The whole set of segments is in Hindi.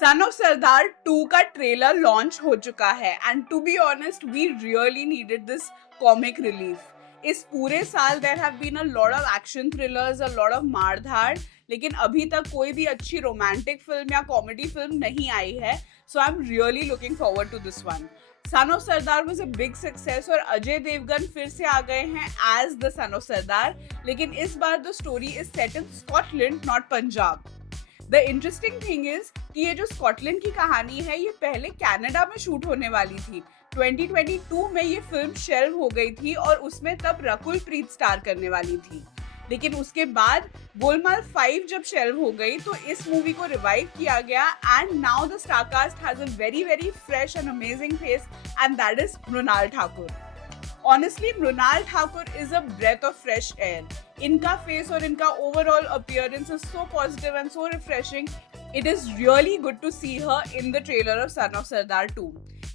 सन ऑफ सरदार 2 का ट्रेलर लॉन्च हो चुका है and to be honest we really needed this comic relief. इस पूरे साल there have been a lot of action thrillers, a lot of मारधाड़, लेकिन अभी तक कोई भी अच्छी रोमांटिक फिल्म या कॉमेडी फिल्म नहीं आई है। So I am really looking forward to this one. Son of Sardaar was a big success और अजय देवगन फिर से आ गए हैं as the sun of Sardaar, लेकिन इस बार the story is set in Scotland, not Punjab. The interesting thing is कि ये जो स्कॉटलैंड की कहानी है ये पहले कनाडा में शूट होने वाली थी। 2022 में ये फिल्म शेल्व हो गई थी और उसमें तब रकुल प्रीत स्टार करने वाली थी। लेकिन उसके बाद गोलमाल 5 जब शेल्व हो गई तो इस मूवी को रिवाइव किया गया and now the starcast has a very very fresh and amazing face and that is Mrunal Thakur. Honestly, Mrunal Thakur is a breath of fresh air. इनका face और इनका overall appearance is so positive and so refreshing. It is really good to see her in the trailer of Son of Sardar 2.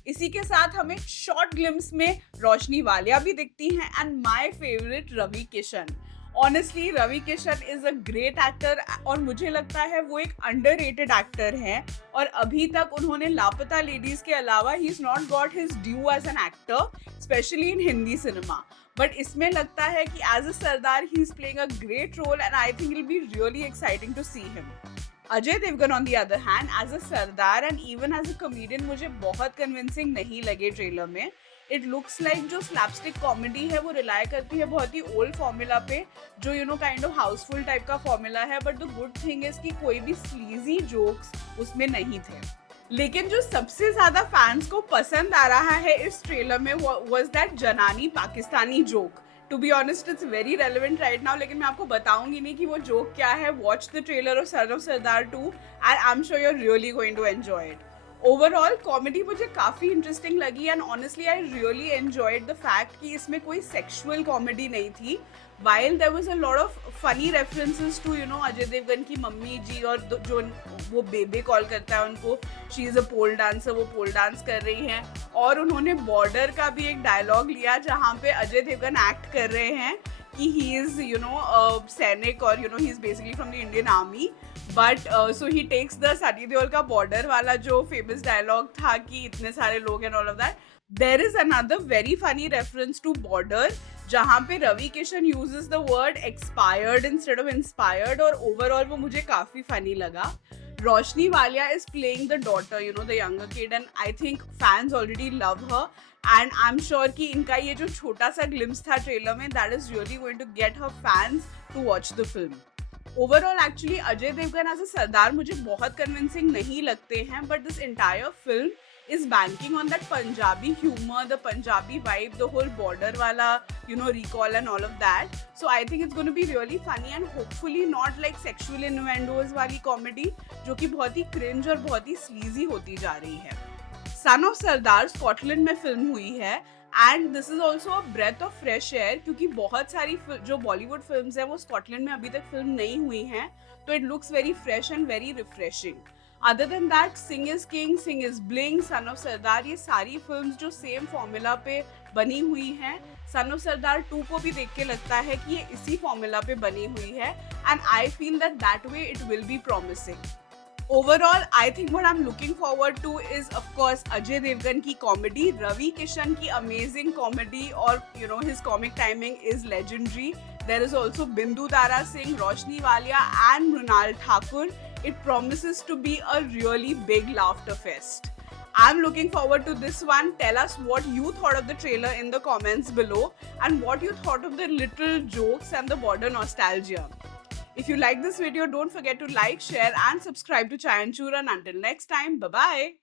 इसी के साथ हमें short glimpse में रोशनी वालिया भी दिखती हैं and my favorite Ravi Kishan. Honestly Ravi Kishan is a great actor और मुझे लगता है वो एक अंडररेटेड एक्टर हैं और अभी तक उन्होंने लापता लेडीज के अलावा he is not got his due as an actor, specially in Hindi cinema. But इसमें लगता है कि as a Sardar he is playing a great role and I think it will be really exciting to see him. Ajay Devgn on the other hand as a Sardar and even as a comedian मुझे बहुत कन्विंसिंग नहीं लगे ट्रेलर में। इट लुक्स लाइक जो स्लैपस्टिक कॉमेडी है वो रिलाई करती है बहुत ही ओल्ड फॉर्मूला पे, जो you know kind of Housefull type का फॉर्मूला है। But the good thing is कि कोई भी स्लीजी जोक्स उसमें नहीं थे। लेकिन जो सबसे ज्यादा फैंस को पसंद आ रहा है इस ट्रेलर में was that janani Pakistani joke. To be honest it's very relevant right now, लेकिन मैं आपको बताऊंगी नहीं कि वो जोक क्या है। Watch the trailer of Son of Sardar 2 and I am sure you are really going to enjoy it. Overall comedy मुझे काफ़ी इंटरेस्टिंग लगी and honestly I really enjoyed the fact कि इसमें कोई सेक्सुअल कॉमेडी नहीं थी। While there was a lot of funny references to you know Ajay Devgn की मम्मी जी और जो वो बेबे कॉल करता है उनको, she is a pole dancer, वो पोल डांस कर रही हैं। और उन्होंने बॉर्डर का भी एक डायलॉग लिया जहाँ पे अजय देवगन एक्ट कर रहे हैं कि ही इज़ यू नो सैनिक और you know he is basically from the Indian Army. But so he takes the Sunny Deol का बॉर्डर वाला जो फेमस डायलॉग था कि इतने सारे लोग and all of that. There is another very funny reference to Border जहाँ पे Ravi Kishan uses the word expired instead of inspired और ओवरऑल वो मुझे काफी फनी लगा। Roshni Walia is playing the daughter, you know the younger kid, and I think fans already love her and I am sure कि इनका ये जो छोटा सा ग्लिम्स था ट्रेलर में that is really going to get her fans to watch the film. Overall actually Ajay Devgn as a Sardaar मुझे बहुत कन्विंसिंग नहीं लगते हैं, but this entire film is banking on that Punjabi humor, the Punjabi vibe, the whole border wala, you know, recall and all of that. So I think it's going to be really funny and hopefully not like sexual innuendos वाली comedy जो कि बहुत ही cringe और बहुत ही sleazy होती जा रही है। सन ऑफ सरदार स्कॉटलैंड में फिल्म हुई है and this is also a breath of fresh air क्योंकि बहुत सारी जो बॉलीवुड फिल्म्स हैं वो स्कॉटलैंड में अभी तक फिल्म नहीं हुई हैं, तो it looks very fresh and very refreshing. Other than that Singh is King, Singh is Bling, son of Sardaar, ये सारी फिल्म्स जो सेम फॉर्मूला पे बनी हुई हैं, सन ऑफ सरदार 2 को भी देख के लगता है कि ये इसी फॉर्मूला पे बनी हुई है and I feel that way it will B promising. Overall, I think what I'm looking forward to is, of course, Ajay Devgan की comedy, Ravi Kishan की amazing comedy, और you know his comic timing is legendary. There is also Bindu Dara Singh, Roshni Walia, and Mrunal Thakur. It promises to be a really big laughter fest. I'm looking forward to this one. Tell us what you thought of the trailer in the comments below and what you thought of the little jokes and the border nostalgia. If you like this video, don't forget to like, share and subscribe to Chai and Chura. And until next time, bye-bye.